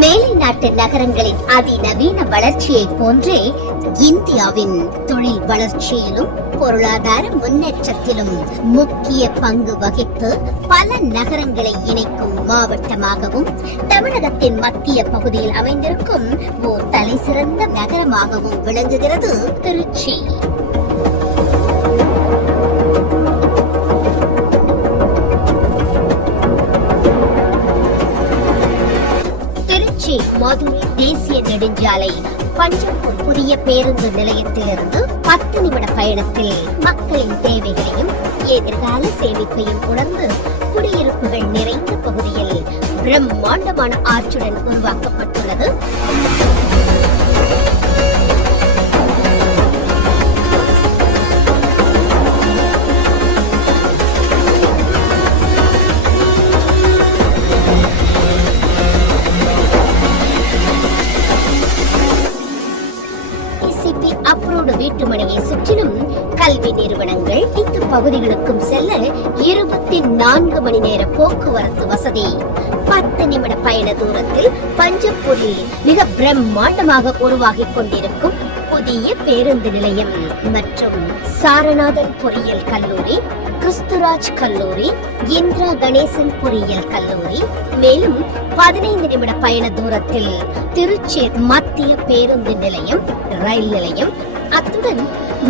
மேலை நாட்டு நகரங்களின் அதிநவீன வளர்ச்சியை போன்றே இந்தியாவின் தொழில் வளர்ச்சியிலும் பொருளாதார முன்னேற்றத்திலும் முக்கிய பங்கு வகித்து பல நகரங்களை இணைக்கும் மாவட்டமாகவும் தமிழகத்தின் மத்திய பகுதியில் அமைந்திருக்கும் ஓர் தலைசிறந்த நகரமாகவும் விளங்குகிறது திருச்சி. மதுரை தேசிய நெடுஞ்சாலை பஞ்சப்பூர் புதிய பேருந்து நிலையத்திலிருந்து 10 நிமிட பயணத்தில் மக்களின் தேவைகளையும் எதிர்கால சேமிப்பையும் உணர்ந்து குடியிருப்புகள் நிறைந்த பகுதியில் பிரம்மாண்டமான ஆற்றுடன் உருவாக்கப்பட்டுள்ளது. வீட்டுமனையை சுற்றிலும் கல்வி நிறுவனங்கள் இந்த பகுதிகளுக்கும் செல்ல 24 மணி நேர போக்குவரத்து வசதி. 10 நிமிட பயண தூரத்தில் பஞ்சப்பூரில் மிக பிரம்மாண்டமாக உருவாகிக் கொண்டிருக்கும் புதிய பேருந்து நிலையம் மற்றும் சாரநாதன் பொறியியல் கல்லூரி, கிறிஸ்துராஜ் கல்லூரி, இந்திரா கணேசன் பொறியியல் கல்லூரி, மேலும் 15 நிமிட பயண தூரத்தில் திருச்சி மத்திய பேருந்து நிலையம், ரயில் நிலையம், அத்துடன்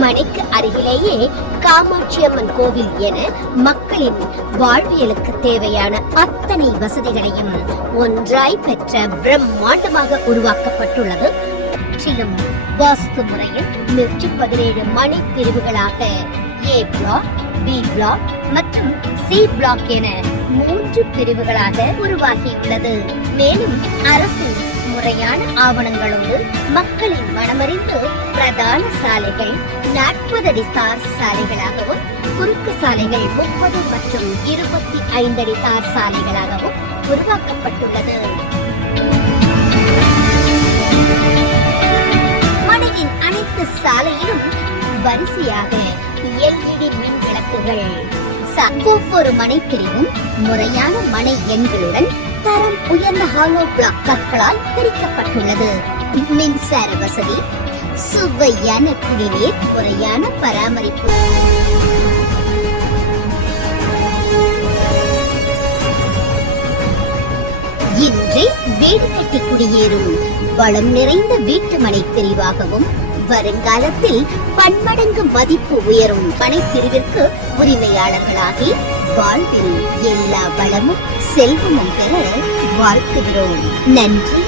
மனைக்கு அருகிலேயே காமாட்சி அம்மன் கோவில் என மக்களின் வாழ்வியலுக்கு தேவையான அத்தனை வசதிகளையும் ஒன்றாய் பெற்ற பிரம்மாண்டமாக உருவாக்கப்பட்டுள்ளது. முற்றிலும் வாஸ்து முறையில் 117 மனை பிரிவுகளாக ஏ பிளாக், பி பிளாக் மற்றும் சி பிளாக் என 3 பிரிவுகளாக உருவாகியுள்ளது. மேலும் அரசு முறையான ஆவணங்களோடு மக்களின் மனமறிந்து பிரதான சாலைகள் 40 அடி தார் சாலைகளாகவும், குறுக்கு சாலைகள் 30 மற்றும் 25 அடி தார் சாலைகளாகவும் உருவாக்கப்பட்டுள்ளது. மனையின் அனைத்து சாலையிலும் வரிசையாக LED மின் விளக்குகள், ஒவ்வொரு மனை பிரிவும் முறையான மனை எண்களுடன் தரம் உயர்ந்த ஹாலோ பிளாக் கற்களால் பிரிக்கப்பட்டுள்ளது. மின்சார வசதி, சுவையான குடிநீர், முறையான பராமரிப்பு. இன்றே வீடு கட்டி குடியேறும் வளம் நிறைந்த வீட்டு மனை பிரிவாகவும், வருங்காலத்தில் பன்மடங்கு மதிப்பு உயரும் மனை பிரிவிற்கு உரிமையாளர்களாகி வாழ்வில் எல்லா வளமும் செல்வமும் பெற வாழ்த்துகிறோம். நன்றி.